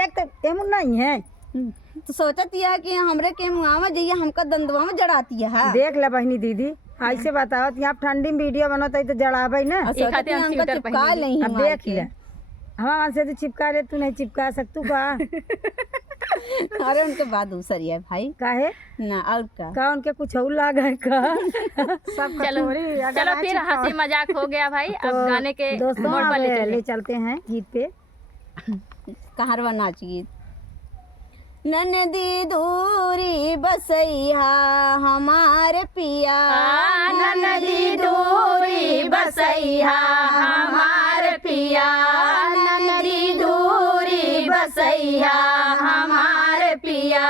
एक तो एमन नहीं है। तो सोचत यह कि हमरे के मुँह में जइए हमका दंदवा में जड़ाती है। देख ले बहनी दीदी ऐसे बताओ यहाँ ठंडी में वीडियो बनत है तो जड़ाबे ना। हमका चिपका नहीं अब देख ले हाँ से तो चिपका ले, तू नहीं चिपका सकतू का। अरे उनके बाद दूसरी है भाई काहे ना और का उनके कुछ और लागा है का सब चलो फिर हंसी मजाक हो गया भाई। अब गाने के दोस्तों मोड़ पर ले चलते हैं गीत पे। कहारवा नाच गीत। ननदी दूरी बसैया हमार पिया, ननदी दूरी बसैया हमार पिया, ननदी दूरी बसैया हमार पिया।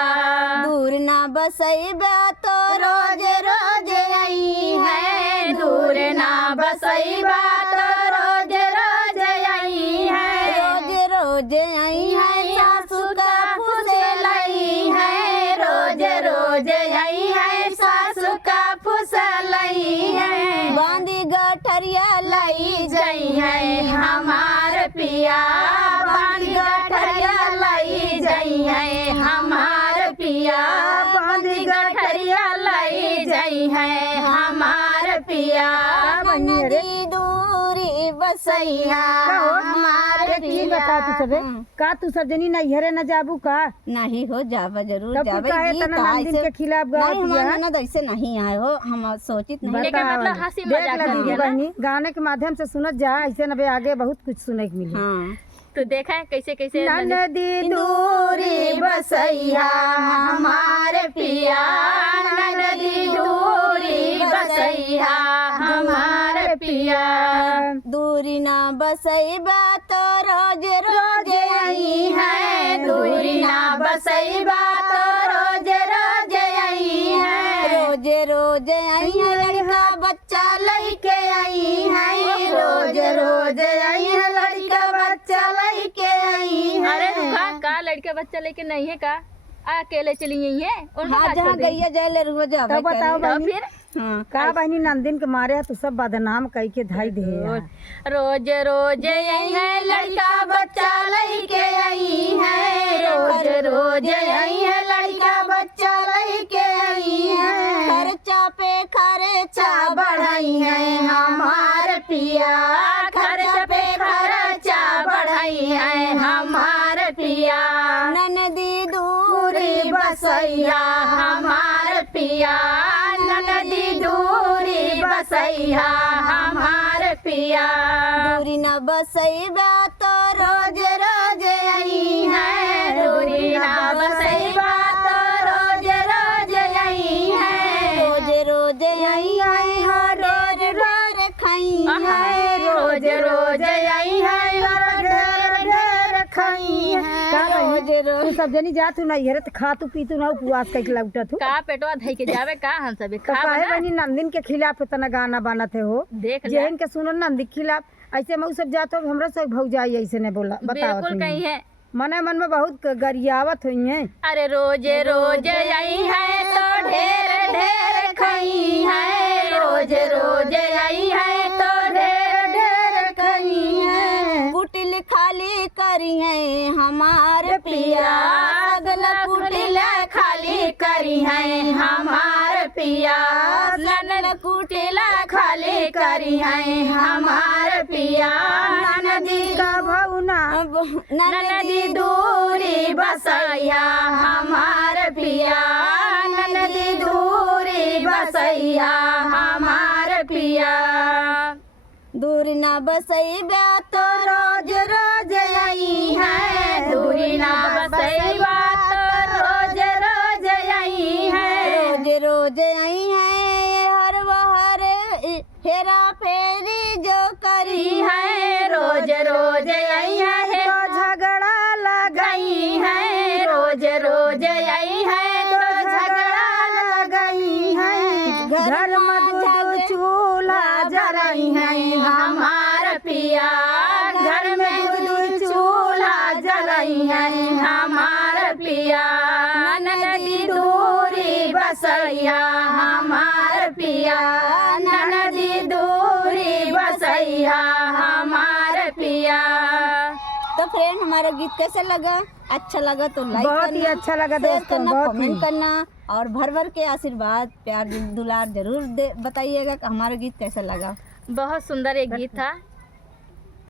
दूर ना बसैबा तो रोज रोज आई है, दूर ना बसैबा तो रोज रोज आई है, रोज रोज आई है। सासू का फुसलई है, रोज रोज आई है, सासू का फुसलई है। बांधी गठरिया लाई जई है हमार पिया, बांधी गठरिया लाई जई है हमार पिया, बांधी गठरिया लाई जई है हमार पिया। नदी दूरी बसैया हमार पिया। तू सबे का तू सब जनी नहीं हरे न जाबू का नहीं हो जावा जरूर तब जावे। काहे तना नंदिन के खिलाफ गावत नहीं है। हमारा ननद ऐसे नहीं आए हो, हम सोचित नहीं। लेकिन मतलब हंसी देख मजाक ला कर दीदी दिया ना। बहनी गाने के माध्यम से सुनत जा ऐसे न बे आगे बहुत कुछ सुने के मिली। हाँ तो देखा है कैसे कैसे नदी दूरी बसैया हमार पिया, नदी दूरी बसैया हमार पिया। दूरी ना बसैबा तो रोज रोज आई है, दूरी ना बसैबा तो रोज रोज आई है, रोज रोज आई है। लड़का बच्चा लइके आई है, रोज रोज आई है, लड़का बच्चा लइके आई है। अरे का लड़का बच्चा लेके नहीं है का अकेले चली गई है। हाँ जहाँ गैया जाए रुआ जावे तब बताओ करे। बहनी फिर हाँ का बहनी नंदिन के मारे तो सब बदनाम कई के धाई दे रोज रोज आई है, लड़का बच्चा लइके आई है, रोज रोज आई है, लड़का बच्चा लइके आई है। खर्चा पे खर्चा बढ़ाई है हमार पिया, खर्चा पे खर्चा बढ़ाई है हमार पिया। ननदी दूरी बसैया हमार पिया, ननदी दूरी बसैया हमार पिया। दूरी न बसैबा तो रोज रोज आई है, दूरी ना बसैबा तो रोज रोज आई है, रोज रोज आई है। रोज रोज खाई है, रोज रोज आई है, ढेर ढेर खाई है। रोज रोज तू सब जनी जा तू नहीं हरे तो खा तू पी तू ना उपवास कई के लौटा तू का पेटवा धई के जावे का हम सब तो खा काहे बना बहनी नंदिन के खिलाफ इतना गाना बनाते हो। देख ले जेहन के सुनो नंदी के खिलाफ ऐसे मैं सब जातो हमरा से भौजाई ऐसे ने बोला बताओ बिल्कुल कहीं है। मने मन में बहुत गरियावत हुई है। अरे रोज रोज आई है तो ढेर ढेर खाई है, रोज रोज आई है तो ढेर ढेर खाई है। कुटिल खाली करी है हमार पिया, अगला कुटिल खाली करी है हमार पिया, ननद कुटिल खाली करी है हमार पिया। ननदी का भौना ननदी दूरी बसैया हमार पिया, ननदी दूरी बसैया हमार पिया। दूरी न बसैबा तो रोज रोज आई है, दूरी ना बसैबा तो रोज रोज आई है, रोज रोज आई है। हर बहर हेरा फेरी जो करी है रोज रोज आई है, तो झगड़ा गई है, रोज रोज आई है तो झगड़ा लगई है। घर में दूध चूल्हा जलाई है हमार पिया, घर में दूध चूल्हा जलाई है हमार पिया। ननदी दूरी बसैया हमार पिया, ननदी दूरी बसैया हमार पिया। तो फ्रेंड, हमारा गीत कैसे लगा? अच्छा लगा तो लाइक बहुत ही करना, अच्छा लगा शेयर दोस्तों, करना, बहुत कमेंट ही। करना और भर भर के आशीर्वाद प्यार दुलार जरूर बताइएगा कि हमारा गीत कैसा लगा। बहुत सुंदर एक गीत था।